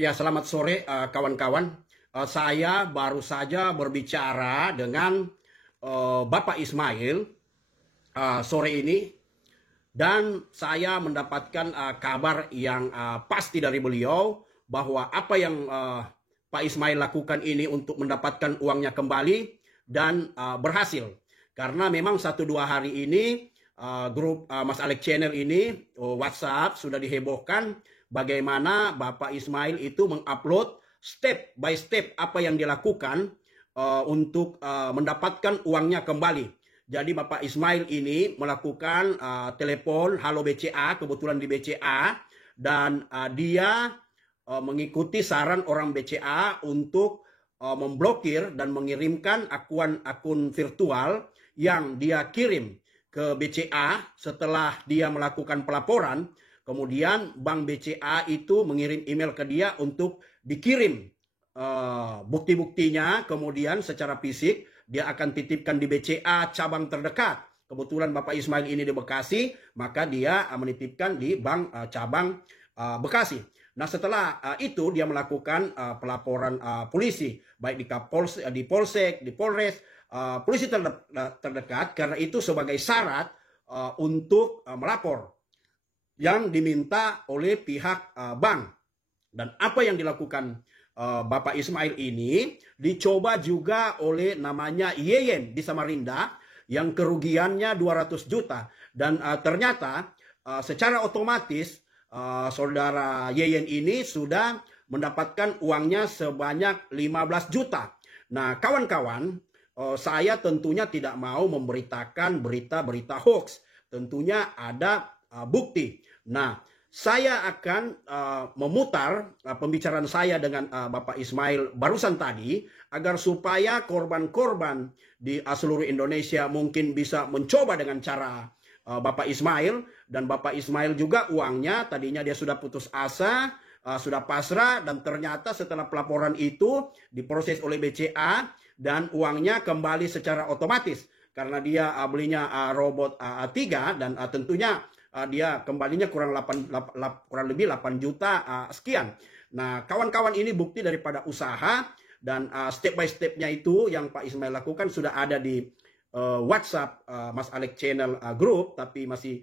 Ya, selamat sore kawan-kawan. Saya baru saja berbicara dengan Bapak Ismail sore ini dan saya mendapatkan kabar yang pasti dari beliau bahwa apa yang Pak Ismail lakukan ini untuk mendapatkan uangnya kembali dan berhasil. Karena memang 1-2 hari ini grup Mas Alex Channel ini WhatsApp sudah dihebohkan bagaimana Bapak Ismail itu mengupload step by step apa yang dilakukan untuk mendapatkan uangnya kembali. Jadi Bapak Ismail ini melakukan telepon halo BCA, kebetulan di BCA, dan dia mengikuti saran orang BCA untuk memblokir dan mengirimkan akun virtual yang dia kirim ke BCA setelah dia melakukan pelaporan. Kemudian Bank BCA itu mengirim email ke dia untuk dikirim bukti-buktinya, kemudian secara fisik dia akan titipkan di BCA cabang terdekat. Kebetulan Bapak Ismail ini di Bekasi, maka dia menitipkan di bank cabang Bekasi. Nah, setelah itu dia melakukan pelaporan polisi, baik di Polsek, di Polres, polisi terdekat, karena itu sebagai syarat untuk melapor yang diminta oleh pihak bank. Dan apa yang dilakukan Bapak Ismail ini dicoba juga oleh namanya Yeyen di Samarinda yang kerugiannya 200 juta. Dan ternyata secara otomatis saudara Yeyen ini sudah mendapatkan uangnya sebanyak 15 juta. Nah, kawan-kawan, saya tentunya tidak mau memberitakan berita-berita hoax. Tentunya ada bukti. Nah, saya akan memutar pembicaraan saya dengan Bapak Ismail barusan tadi agar supaya korban-korban di seluruh Indonesia mungkin bisa mencoba dengan cara Bapak Ismail, dan Bapak Ismail juga uangnya tadinya dia sudah putus asa, sudah pasrah, dan ternyata setelah pelaporan itu diproses oleh BCA dan uangnya kembali secara otomatis karena dia belinya robot 3 dan tentunya dia kembalinya kurang lebih 8 juta sekian. Nah, kawan-kawan, ini bukti daripada usaha dan step by stepnya itu yang Pak Ismail lakukan sudah ada di WhatsApp Mas Alex Channel Group, tapi masih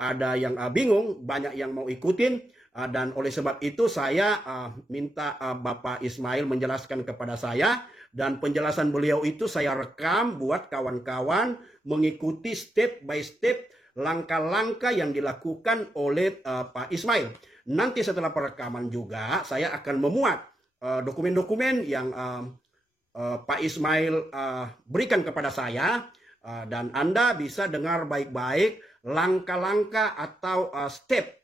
ada yang bingung, banyak yang mau ikutin, dan oleh sebab itu saya minta Bapak Ismail menjelaskan kepada saya, dan penjelasan beliau itu saya rekam buat kawan-kawan mengikuti step by step langkah-langkah yang dilakukan oleh Pak Ismail. Nanti setelah perekaman juga saya akan memuat dokumen-dokumen yang Pak Ismail berikan kepada saya, dan Anda bisa dengar baik-baik langkah-langkah atau step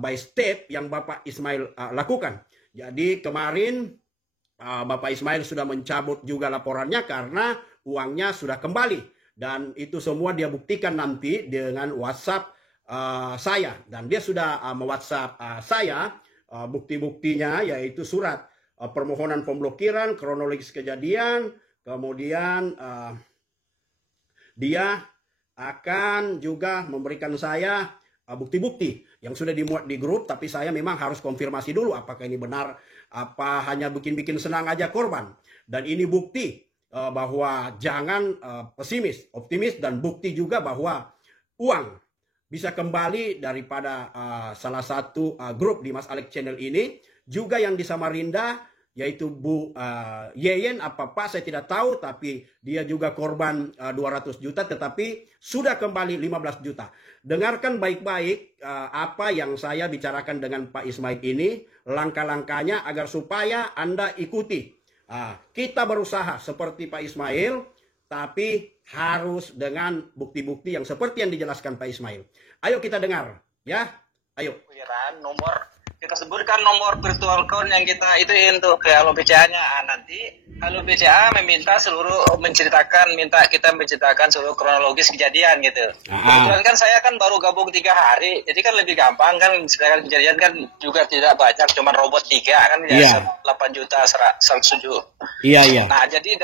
by step yang Bapak Ismail lakukan. Jadi kemarin Bapak Ismail sudah mencabut juga laporannya karena uangnya sudah kembali. Dan itu semua dia buktikan nanti dengan WhatsApp saya. Dan dia sudah me-WhatsApp saya bukti-buktinya, yaitu surat permohonan pemblokiran, kronologis kejadian, kemudian dia akan juga memberikan saya bukti-bukti yang sudah dimuat di grup, tapi saya memang harus konfirmasi dulu apakah ini benar, apa hanya bikin-bikin senang aja korban. Dan ini bukti bahwa jangan pesimis, optimis, dan bukti juga bahwa uang bisa kembali daripada salah satu grup di Mas Alex Channel ini, juga yang di Samarinda, yaitu Bu Yeyen apa Pak saya tidak tahu, tapi dia juga korban 200 juta tetapi sudah kembali 15 juta. Dengarkan baik-baik apa yang saya bicarakan dengan Pak Ismail ini, langkah-langkahnya agar supaya Anda ikuti. Kita berusaha seperti Pak Ismail, tapi harus dengan bukti-bukti yang seperti yang dijelaskan Pak Ismail. Ayo kita dengar, ya. Ayo. Nomor kita sebutkan nomor virtual account yang kita ituin tuh ke Halo BCA-nya. Nanti Halo BCA minta kita menceritakan seluruh kronologis kejadian gitu. Kebetulan kan saya kan baru gabung 3 hari, jadi kan lebih gampang kan menceritakan kejadian, kan juga tidak banyak, cuma robot 3 kan ya 8 juta 107. Iya. Nah, jadi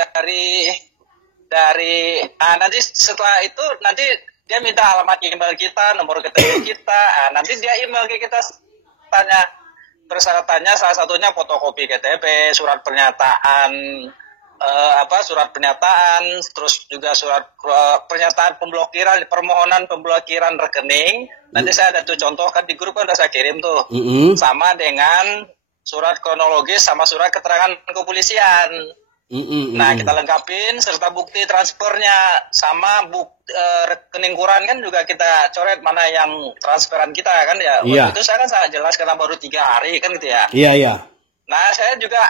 dari nanti setelah itu nanti dia minta alamat email kita, nomor KTP kita. Nanti dia email ke kita tanya persyaratannya salah satunya fotokopi KTP, surat pernyataan terus juga surat pernyataan pemblokiran, permohonan pemblokiran rekening. Nanti saya ada tuh contohkan di grup kan udah saya kirim tuh. Sama dengan surat kronologis sama surat keterangan kepolisian. Nah, kita lengkapin serta bukti transfernya sama rekening kuran kan juga kita coret mana yang transferan kita kan ya. Waktu itu saya kan sangat jelas karena baru 3 hari kan gitu ya. Iya. Nah, saya juga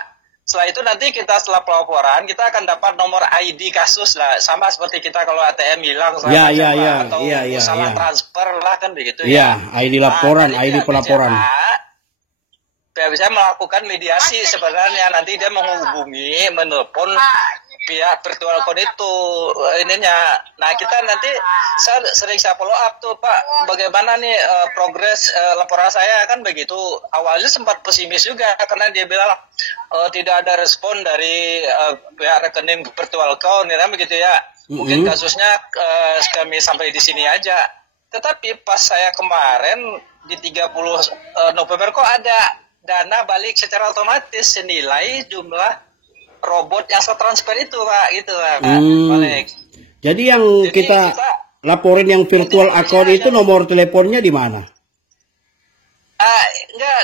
setelah itu nanti kita setelah pelaporan kita akan dapat nomor ID kasus lah, sama seperti kita kalau ATM hilang atau salah transfer lah kan begitu ya. ID laporan, ID pelaporan. Bisa melakukan mediasi sebenarnya, nanti dia menghubungi, menelpon pihak virtual code itu ininya. Nah, kita nanti saya follow up tuh Pak, bagaimana nih progres laporan saya kan begitu. Awalnya sempat pesimis juga karena dia bilang tidak ada respon dari pihak rekening virtual account ya begitu ya. Mungkin kasusnya kami sampai di sini aja. Tetapi pas saya kemarin di 30 November kok ada dana balik secara otomatis senilai jumlah robot yang saya transfer itu Pak, gitu Pak. Balik. Jadi kita laporin yang virtual account itu nomor teleponnya di mana? Enggak,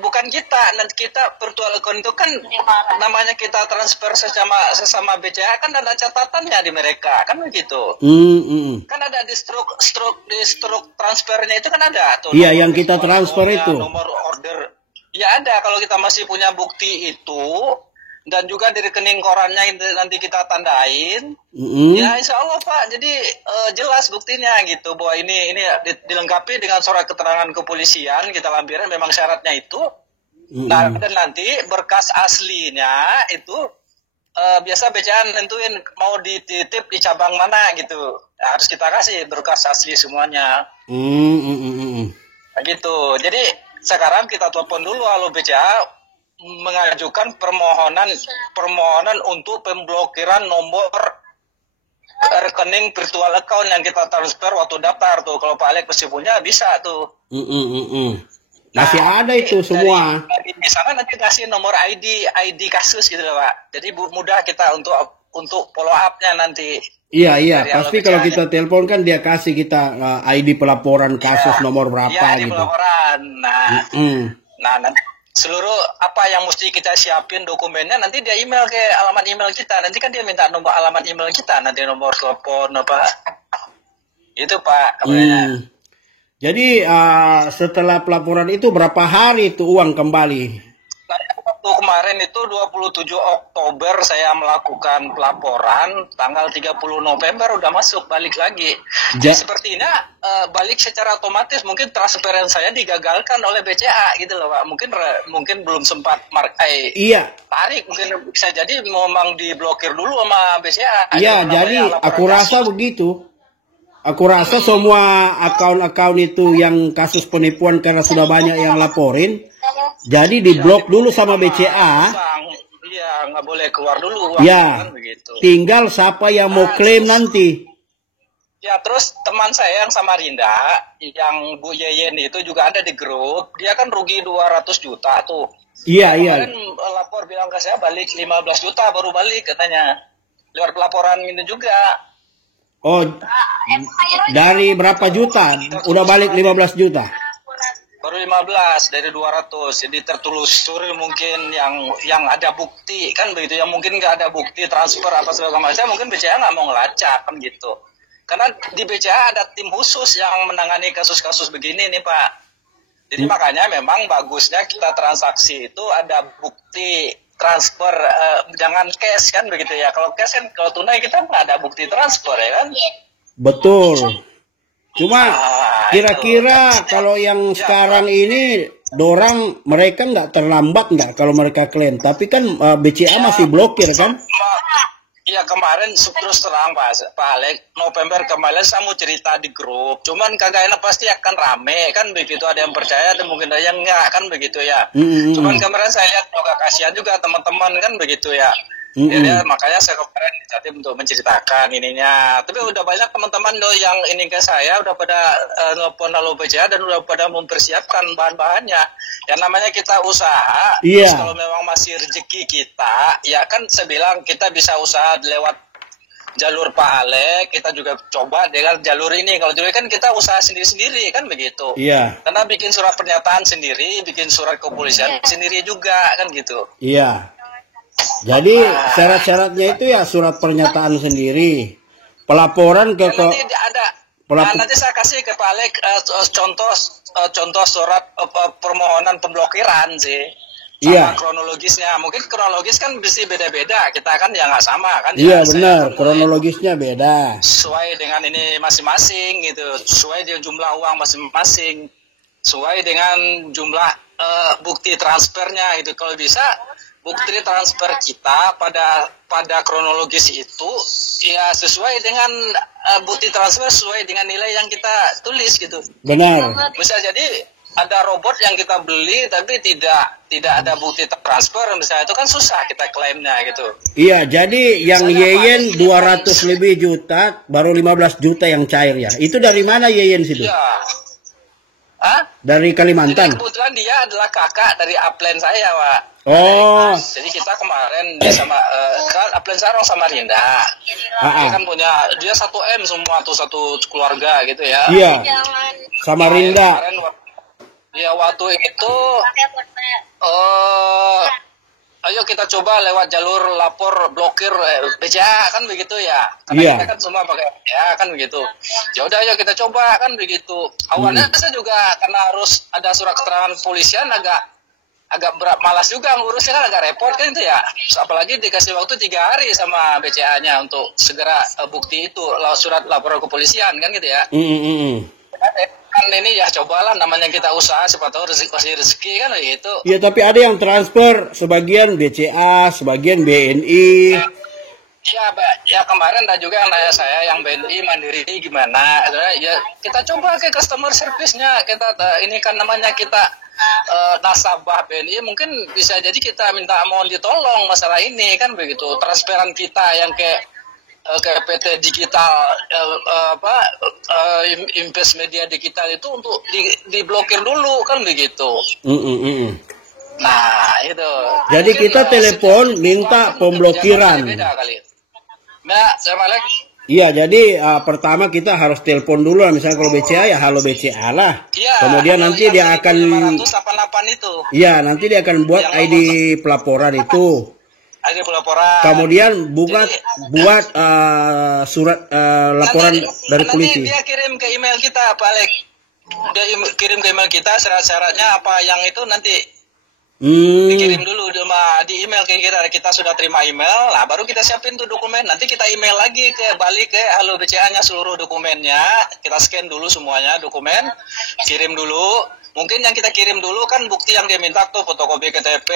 bukan kita. Nanti kita virtual account itu kan namanya kita transfer sesama BCA kan ada catatannya di mereka kan begitu. Kan ada di struk transfernya itu kan ada tuh. Iya, yang kita transfer itu. Nomor order. Ya ada, kalau kita masih punya bukti itu dan juga di rekening korannya nanti kita tandain, ya insya Allah Pak, jadi jelas buktinya gitu bahwa ini dilengkapi dengan surat keterangan kepolisian, kita lampirin memang syaratnya itu. Nah, dan nanti berkas aslinya itu biasa BCA nentuin mau dititip di cabang mana gitu, harus kita kasih berkas asli semuanya. Nah, gitu, jadi sekarang kita telepon dulu halo BCA mengajukan permohonan untuk pemblokiran nomor rekening virtual account yang kita transfer waktu daftar tuh. Kalau Pak Alek masih punya bisa tuh. Masih ada itu semua. Di sana nanti kasih nomor ID kasus gitu loh Pak. Jadi mudah kita untuk follow up-nya nanti. Iya. Pasti kalau kita telepon kan dia kasih kita ID pelaporan kasus nomor berapa ID gitu. Pelaporan. Nah, nanti seluruh apa yang mesti kita siapin dokumennya nanti dia email ke alamat email kita. Nanti kan dia minta nomor alamat email kita, nanti nomor telepon apa. Itu Pak kabarnya. Jadi setelah pelaporan itu berapa hari itu uang kembali? Waktu kemarin itu 27 Oktober saya melakukan pelaporan, tanggal 30 November udah masuk balik lagi. Jadi sepertinya balik secara otomatis, mungkin transferan saya digagalkan oleh BCA gitu loh Pak. Mungkin belum sempat tarik, mungkin bisa jadi memang diblokir dulu sama BCA. Iya, jadi aku rasa begitu. Aku rasa semua akun-akun itu yang kasus penipuan karena sudah banyak yang laporin, jadi diblok dulu sama BCA. Iya, nggak boleh keluar dulu. Ya, begitu. Tinggal siapa yang mau klaim nanti. Ya, terus teman saya yang Samarinda, yang Bu Yeyen itu juga ada di grup, dia kan rugi 200 juta tuh. Iya. Kemarin lapor bilang ke saya balik 15 juta baru balik katanya. Lewat pelaporan ini juga. Oh, dari berapa juta? Udah balik 15 juta? Baru 15 dari 200. Jadi tertelusuri mungkin yang ada bukti kan begitu. Yang mungkin nggak ada bukti transfer apa segala macam, mungkin BCA nggak mau ngelacak kan gitu. Karena di BCA ada tim khusus yang menangani kasus-kasus begini nih Pak. Jadi makanya memang bagusnya kita transaksi itu ada bukti transfer, jangan cash kan begitu ya. Kalau cash kan, kalau tunai kita nggak ada bukti transfer ya kan. Betul. Cuma kira-kira kalau yang sekarang ini dorang mereka nggak terlambat nggak kalau mereka klaim, tapi kan BCA masih blokir kan? Iya kemarin terus terang Pak Alek, November kemarin saya mau cerita di grup, cuman kagak enak pasti akan rame kan begitu, ada yang percaya dan mungkin ada yang enggak kan begitu ya. Cuman kemarin saya lihat juga kasihan juga teman-teman kan begitu ya. Jadi makanya saya kemarin inisiatif untuk menceritakan ininya. Tapi udah banyak teman-teman loh yang ini ke saya udah pada nelpon Halo BCA dan udah pada mempersiapkan bahan-bahannya. Yang namanya kita usaha, terus kalau memang masih rezeki kita, ya kan saya bilang kita bisa usaha lewat jalur Pak Alek, kita juga coba dengan jalur ini. Kalau dulu kan kita usaha sendiri-sendiri kan begitu. Iya. Karena bikin surat pernyataan sendiri, bikin surat kepolisian sendiri juga kan gitu. Iya. Jadi syarat-syaratnya itu ya surat pernyataan sendiri, pelaporan ke nanti ada. Nanti saya kasih ke Pak Alek contoh surat permohonan pemblokiran sih. Sama kronologisnya. Mungkin kronologis kan bisa beda-beda. Kita kan ya nggak sama kan. Iya benar, kronologisnya beda. Sesuai dengan ini masing-masing gitu. Sesuai dengan jumlah uang masing-masing. Sesuai dengan jumlah bukti transfernya gitu. Kalau bisa bukti transfer kita pada kronologis itu ya sesuai dengan bukti transfer sesuai dengan nilai yang kita tulis gitu. Benar. Bisa jadi ada robot yang kita beli tapi tidak ada bukti transfer misalnya, itu kan susah kita klaimnya gitu. Iya, jadi yang Yeyen 200 lebih juta baru 15 juta yang cair ya. Itu dari mana Yeyen situ? Iya. Hah? Dari Kalimantan. Jadi kebetulan dia adalah kakak dari upline saya, Pak. Oh. Jadi kita kemarin dia sama upline saya orang Samarinda. Dia kan punya dia 1M semua tuh, satu keluarga gitu ya. Iya. Samarinda. Kemarin ya waktu itu ayo kita coba lewat jalur lapor blokir BCA kan begitu ya. Karena kita kan semua pakai ya kan begitu. Ya udah ayo kita coba kan begitu. Awalnya saya juga karena harus ada surat keterangan polisian agak berat, malas juga ngurusnya kan, agak repot kan itu ya. Apalagi dikasih waktu 3 hari sama BCA-nya untuk segera bukti itu surat laporan kepolisian kan gitu ya. Kan ini ya cobalah namanya kita usaha, siapa tahu rezeki kan gitu. Iya, tapi ada yang transfer sebagian BCA, sebagian BNI. Ya kemarin ada juga yang nanya saya yang BNI Mandiri gimana. Ya kita coba ke customer service-nya. Kita ini kan namanya kita nasabah BNI, mungkin bisa jadi kita minta mohon ditolong masalah ini kan begitu. Transferan kita yang ke PT Digital Invest Media Digital itu untuk diblokir dulu kan begitu. Nah itu. Jadi kita telepon minta pemblokiran. Nah, sama lagi. Iya, jadi pertama kita harus telepon dulu, misalnya kalau BCA ya halo BCA lah. Ya, kemudian nanti dia akan 588 itu. Iya, nanti dia akan buat ID pelaporan itu. ID pelaporan. Kemudian buat surat laporan dari polisi. Nanti dia kirim ke email kita, Pak Alek. Dia kirim ke email kita syarat-syaratnya apa yang itu nanti dikirim dulu di email ke kita sudah terima email, lah baru kita siapin tuh dokumen. Nanti kita email lagi balik ke Halo BCA-nya seluruh dokumennya, kita scan dulu semuanya dokumen, kirim dulu. Mungkin yang kita kirim dulu kan bukti yang dia minta tuh fotokopi KTP,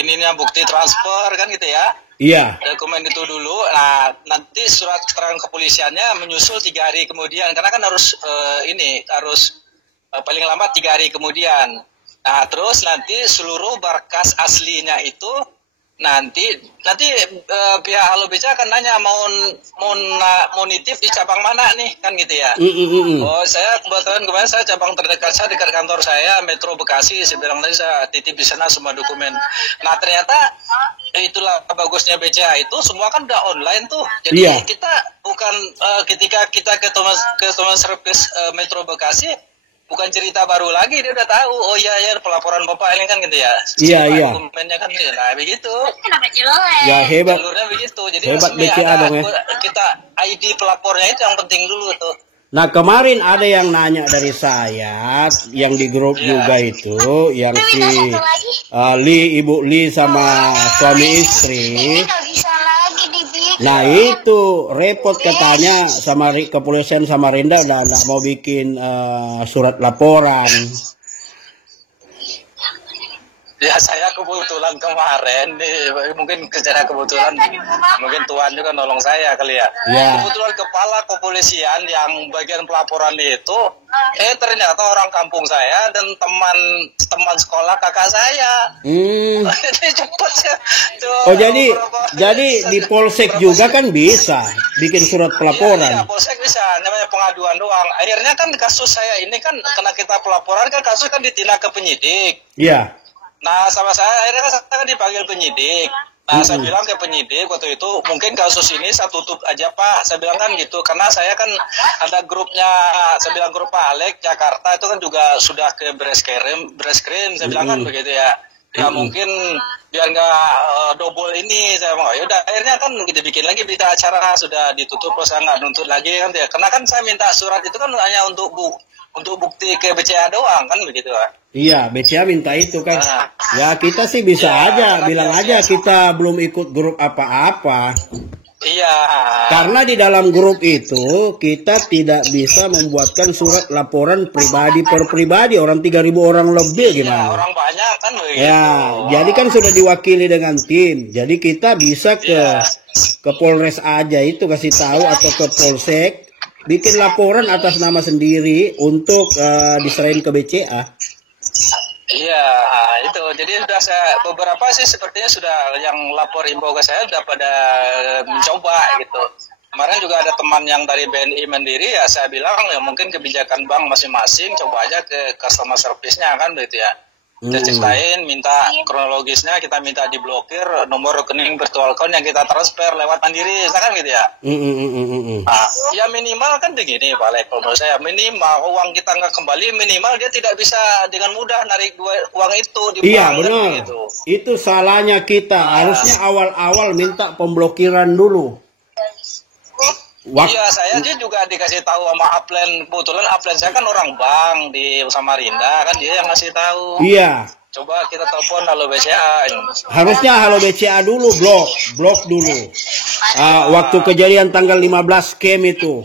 ininya bukti transfer kan gitu ya. Iya. Dokumen itu dulu. Nah, nanti surat keterangan kepolisiannya menyusul 3 hari kemudian, karena kan harus paling lambat 3 hari kemudian. Nah, terus nanti seluruh berkas aslinya itu nanti pihak Halo BCA akan nanya mau nitip di cabang mana nih kan gitu ya. Oh, saya kebetulan kemarin saya cabang terdekat saya dekat kantor saya Metro Bekasi, saya bilang tadi saya titip di sana semua dokumen. Nah, ternyata itulah bagusnya BCA itu semua kan udah online tuh. Jadi kita bukan ketika kita ke teman service Metro Bekasi bukan cerita baru lagi, dia udah tahu. Oh iya pelaporan Bapak ini kan gitu ya. Iya. Dokumennya kan gitu. Nah, begitu. Ya hebat. Jalurnya begitu. Jadi hebat BCA dong ya. Kita ID pelapornya itu yang penting dulu tuh. Nah, kemarin ada yang nanya dari saya yang di grup juga itu, yang si Ibu Li sama suami istri. Nah, itu repot katanya sama kepolisian Samarinda dan nggak mau bikin surat laporan. Ya saya kebetulan kemarin nih, mungkin secara kebetulan, mungkin Tuhan juga nolong saya kali ya. Kebetulan kepala kepolisian yang bagian pelaporan itu, ternyata orang kampung saya dan teman sekolah kakak saya. Jadi cepet ya. Oh jadi di Polsek juga kan bisa bikin surat pelaporan. Iya, Polsek bisa, namanya pengaduan doang. Akhirnya kan kasus saya ini kan karena kita pelaporan kan kasus kan ditindak ke penyidik. Iya. Nah, sama saya akhirnya kan saya dipanggil penyidik. Nah, saya bilang ke penyidik waktu itu, mungkin kasus ini saya tutup aja Pak. Saya bilang kan gitu, karena saya kan ada grupnya, saya bilang grup Pak Alek Jakarta itu kan juga sudah ke Breskrim, saya bilang kan begitu ya. Ya mungkin biar nggak double ini, saya bilang, yaudah akhirnya kan kita bikin lagi berita acara, sudah ditutup, saya nggak nuntut lagi kan ya. Karena kan saya minta surat itu kan hanya untuk bukti ke BCA doang kan begitu Pak. Iya, BCA minta itu kan. Ya kita sih bisa aja bilang aja kita belum ikut grup apa-apa. Iya. Karena di dalam grup itu kita tidak bisa membuatkan surat laporan pribadi per pribadi, orang 3.000 orang lebih gimana? Orang banyak kan begitu. Ya, jadi kan sudah diwakili dengan tim. Jadi kita bisa ke Polres aja itu kasih tahu atau ke Polsek bikin laporan atas nama sendiri untuk diserahin ke BCA. Iya, itu. Jadi sudah beberapa sih sepertinya sudah yang lapor info ke saya sudah pada mencoba gitu. Kemarin juga ada teman yang dari BNI Mandiri ya saya bilang ya mungkin kebijakan bank masing-masing coba aja ke customer service-nya kan begitu ya. Kita ceritain, minta kronologisnya, kita minta diblokir nomor rekening virtual account yang kita transfer lewat Mandiri, kan gitu ya. Nah, ya minimal kan begini Pak Lek, kalau menurut saya minimal uang kita nggak kembali, minimal dia tidak bisa dengan mudah narik uang itu di bank. Iya benar, kan, gitu. Itu salahnya kita, harusnya awal-awal minta pemblokiran dulu. Iya, saya aja juga dikasih tahu sama upline, kebetulan upline saya kan orang bank di Samarinda, kan dia yang ngasih tahu. Iya. Coba kita telepon Halo BCA. Harusnya Halo BCA dulu, blok dulu. Waktu kejadian tanggal 15 scam itu.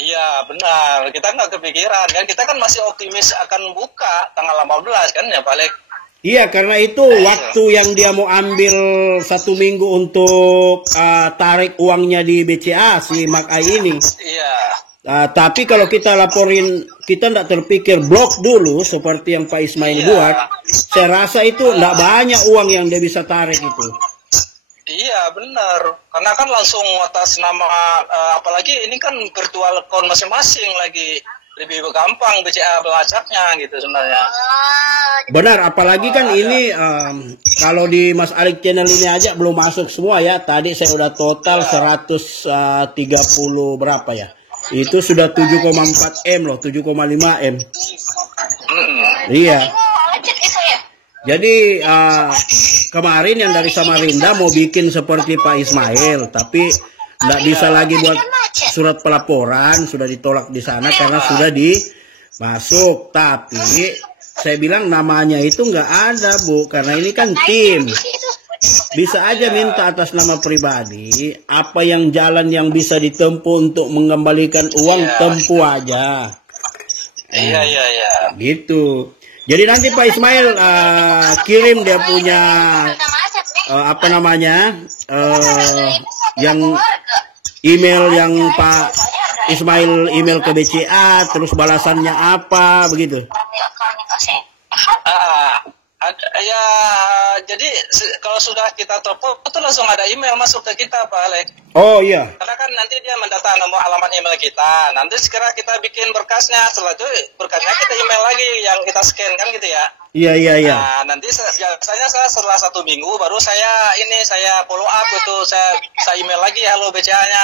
Iya, benar. Kita nggak kepikiran kan, kita kan masih optimis akan buka tanggal 15 kan ya Pak Lek. Iya, karena itu waktu yang dia mau ambil 1 minggu untuk tarik uangnya di BCA si Mak Ai ini. Iya. Tapi kalau kita laporin, kita tidak terpikir blok dulu seperti yang Pak Ismail buat. Saya rasa itu tidak banyak uang yang dia bisa tarik itu. Iya, benar. Karena kan langsung atas nama, apalagi ini kan virtual account masing-masing lagi. Lebih gampang BCA melacaknya gitu sebenarnya. Benar, apalagi kan ini kalau di Mas Alik channel ini aja belum masuk semua ya. Tadi saya udah total 130 berapa ya. Itu sudah 7,4 M loh, 7,5 M. Iya. Jadi kemarin yang dari Samarinda mau bikin seperti Pak Ismail, tapi nggak bisa lagi buat surat pelaporan, sudah ditolak di sana karena sudah dimasuk. Tapi saya bilang namanya itu nggak ada Bu, karena ini kan tim. Bisa aja minta atas nama pribadi, apa yang jalan yang bisa ditempuh untuk mengembalikan uang, tempuh aja. Iya. Gitu. Jadi nanti Pak Ismail kirim dia punya apa namanya yang email yang Pak Ismail email ke BCA, terus balasannya apa begitu. Ya, jadi kalau sudah kita telepon itu langsung ada email masuk ke kita Pak Alek. Oh iya. Karena kan nanti dia mendata nomor alamat email kita. Nanti segera kita bikin berkasnya. Setelah itu berkasnya kita email lagi yang kita scan kan gitu ya. Iya. Nah, nanti biasanya saya setelah 1 minggu baru saya follow up gitu. Saya email lagi halo BCA-nya.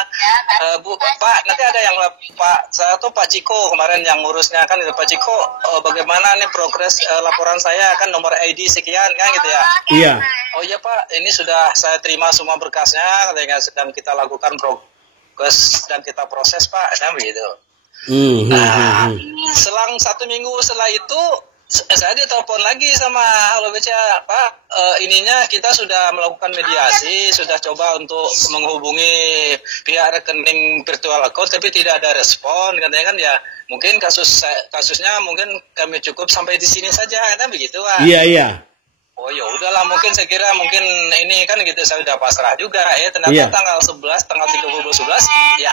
Bu, Pak, nanti ada yang Pak, saya tuh Pak Ciko kemarin yang ngurusnya kan itu Pak Ciko, bagaimana nih progres laporan saya kan nomor ID sekian kan gitu ya. Iya. Oh iya Pak, ini sudah saya terima semua berkasnya, katanya sedang kita lakukan progres dan kita proses Pak, kan begitu. Nah, selang 1 minggu setelah itu saya ditelepon lagi sama Halo BCA, Pak, ininya kita sudah melakukan mediasi, sudah coba untuk menghubungi pihak rekening virtual account, tapi tidak ada respon, katanya kan ya mungkin kasusnya mungkin kami cukup sampai di sini saja, kan begitu Pak. Iya. Oh ya udahlah, mungkin saya kira mungkin ini kan gitu, saya udah pasrah juga ya. Ternyata Iya. tanggal 11, tanggal 30/11 ya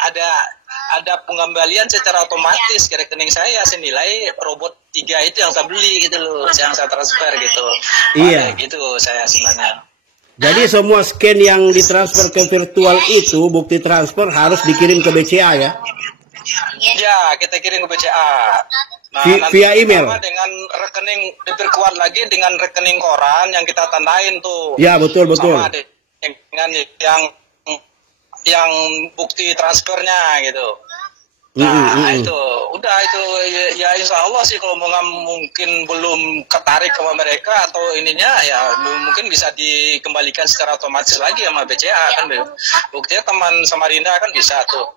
ada pengembalian secara otomatis ke rekening saya senilai robot 3 itu yang saya beli gitu loh, yang saya transfer gitu. Iya. Gitu saya sebenarnya. Jadi semua scan yang ditransfer ke virtual itu, bukti transfer harus dikirim ke BCA ya? Ya, kita kirim ke BCA. Nah, nanti Via email? dengan rekening diperkuat lagi dengan rekening koran yang kita tandain tuh. Ya, betul. Sama dengan yang bukti transfernya gitu. Nah, itu udah itu ya insya Allah sih, kalau mungkin belum ketarik sama mereka atau ininya ya mungkin bisa dikembalikan secara otomatis lagi sama BCA kan. Buktinya teman Samarinda kan bisa tuh.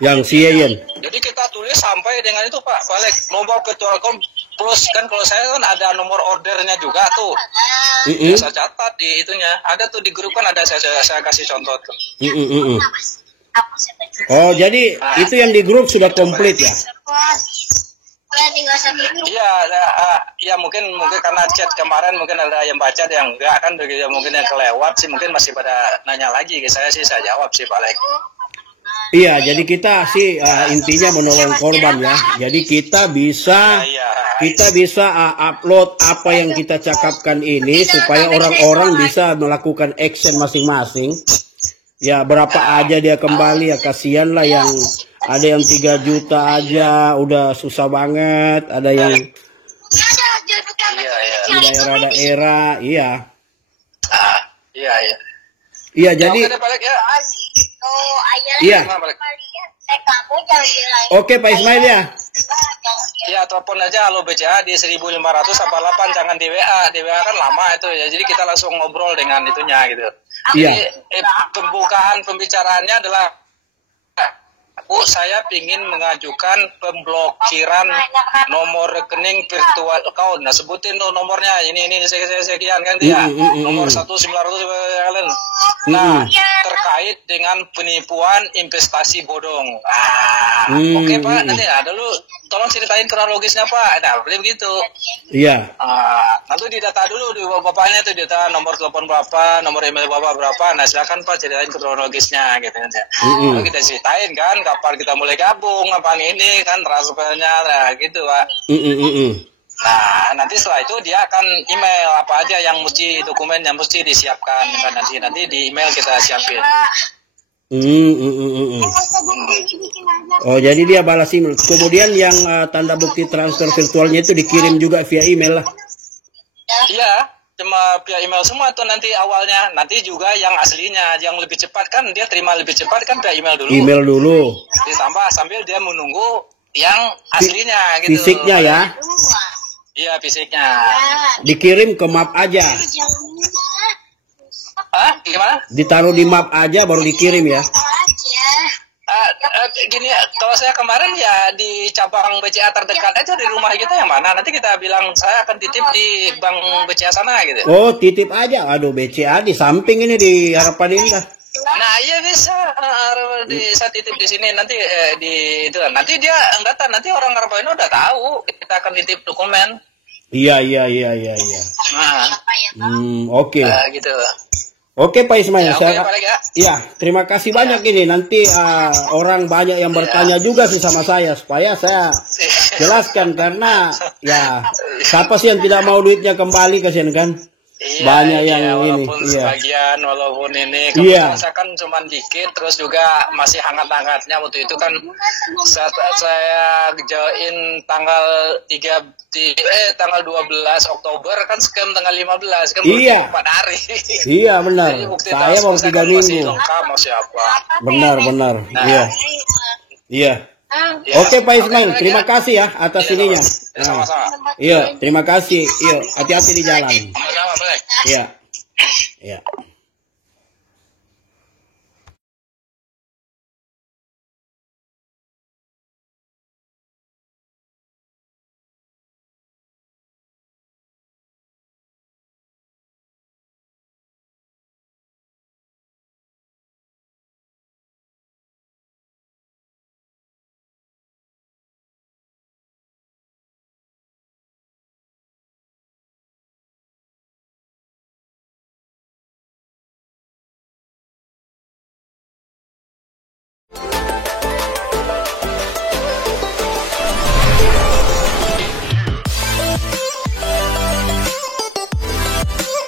Yang Siayen. Jadi kita tulis sampai dengan itu Pak Balik nomor virtualcom plus kan, kalau saya kan ada nomor ordernya juga tuh. Saya catat di itunya, ada tuh di grup kan, ada saya kasih contoh tuh. Oh, jadi itu yang di grup sudah komplit ya? Iya, ya mungkin karena chat kemarin mungkin ada yang baca, ada yang enggak kan, begitu mungkin yang kelewat sih, mungkin masih pada nanya lagi ke saya sih, saya jawab sih Pak Lek. Iya, jadi kita sih intinya menolong korban ya. Jadi kita bisa upload apa yang kita cakapkan ini supaya orang-orang bisa melakukan action masing-masing. Ya berapa aja dia kembali, ya kasihan lah yang ada yang 3 juta aja udah susah banget, ada yang di daerah-daerah, iya. Iya, jadi iya. Oke Pak Ismail ya. Ya, telepon aja halo BCA di 1500 jangan di WA. Di WA kan lama itu ya. Jadi kita langsung ngobrol dengan itunya gitu. Iya. Jadi pembukaan pembicaraannya adalah saya ingin mengajukan pemblokiran nomor rekening virtual account. Nah, sebutin tuh nomornya. Ini saya sekian kan dia. Nomor 1900. Nah, terkait dengan penipuan investasi bodong. Oke Pak, nanti dulu tolong ceritain kronologisnya Pak. Nah, boleh begitu. Iya. Nanti didata dulu di bapaknya tuh, data nomor telepon berapa, nomor email bapak berapa. Nah, silakan Pak ceritain kronologisnya gitu kan. Lalu kita ceritain kan kapan kita mulai gabung, apa ini kan transfernya, nah gitu Pak. Nah, nanti setelah itu dia akan email apa aja yang mesti, dokumen yang mesti disiapkan kan, nanti di email kita siapin. Oh, jadi dia balas email. Kemudian yang tanda bukti transfer virtualnya itu dikirim juga via email lah. Iya, cuma via email semua tuh nanti awalnya. Nanti juga yang aslinya, yang lebih cepat kan, dia terima lebih cepat kan via email dulu. Email dulu. Ditambah sambil dia menunggu yang aslinya gitu. Fisiknya ya. Iya, fisiknya. Dikirim ke map aja. Gimana? Ditaruh di map aja baru dikirim ya. Gini, kalau saya kemarin ya di cabang BCA terdekat aja di rumah kita yang mana. Nanti kita bilang saya akan titip di bank BCA sana gitu. Oh, titip aja. Aduh, BCA di samping ini di Harapan Indah. Nah, iya bisa. Saya titip di sini nanti di itu. Nanti dia enggak tahu, nanti orang Harapan Indah udah tahu kita akan titip dokumen. Iya. Nah. Oke. Gitu. Oke Pak Ismail, ya, terima kasih banyak ini. Nanti orang banyak yang bertanya juga sih sama saya, supaya saya jelaskan, karena ya siapa sih yang tidak mau duitnya kembali, kasihan kan? Banyak yang ini. Sebagian walaupun ini kan cuma dikit, terus juga masih hangat-hangatnya waktu itu kan saat saya join tanggal 12 Oktober kan scam tanggal 15 kan baru 4 hari. Iya benar. Saya baru 3 minggu. Masih apa? Benar. Nah, iya. Oke Pak Ismail, terima kasih ya atas ininya. Sama-sama. Iya, terima kasih. Iya, hati-hati di jalan. Iya.